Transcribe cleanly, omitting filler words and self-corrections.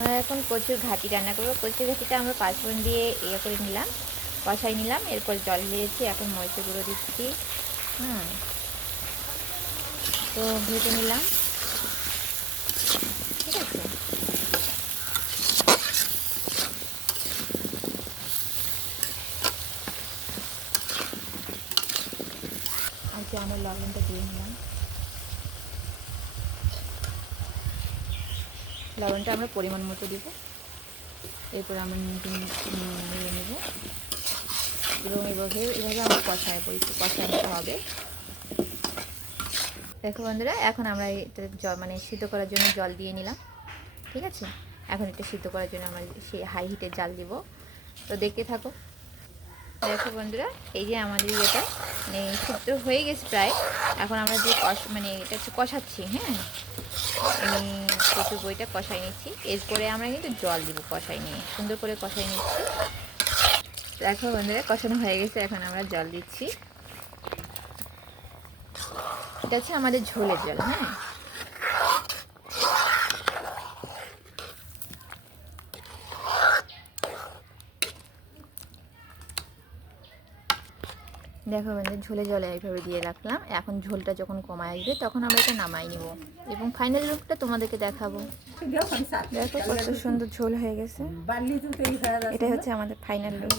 আমরা এখন কচুর ঘাটি রান্না করবো। কচুর ঘাটিটা আমরা পাঁচফোড়ন দিয়ে করে নিলাম, কষাই নিলাম। এরপর জল দিয়েছি, এখন মরিচের গুঁড়ো দিচ্ছি। তো ভেজে নিলাম, ঠিক আছে। আজকে আমরা লবণটা দিয়ে নিলাম, লবণটা আমরা পরিমাণ মতো দেব। এরপর আমরা নিয়ে নেব এবং এভাবে আমরা কষায় নিতে হবে। দেখো বন্ধুরা, এখন আমরা এটা মানে সিদ্ধ করার জন্য জল দিয়ে নিলাম, ঠিক আছে। এখন এটা সিদ্ধ করার জন্য আমরা সেই হাই হিটে জাল দিব। তো দেখতে থাকো। দেখো বন্ধুরা, এই যে আমাদের ইয়েটা মানে সিদ্ধ হয়ে গেছে প্রায়। এখন আমরা যে মানে এটা হচ্ছে কষাচ্ছি, হ্যাঁ, এই কচুর বইটা কষাই নিচ্ছি। এরপরে আমরা কিন্তু জল দিব, কষাই নিয়ে সুন্দর করে কষাই নিচ্ছি। দেখো বন্ধুরা, কষানো হয়ে গেছে, এখন আমরা জল দিচ্ছি। এটা হচ্ছে আমাদের ঝোলের জল, হ্যাঁ। দেখো বন্ধু, ঝোলে জলে এইভাবে দিয়ে রাখলাম। এখন ঝোলটা যখন কমায় আসবে তখন আমরা এটা নামাই নিব এবং ফাইনাল লুকটা তোমাদেরকে দেখাবো। দেখো কত সুন্দর ঝোল হয়ে গেছে। এটাই হচ্ছে আমাদের ফাইনাল লুক।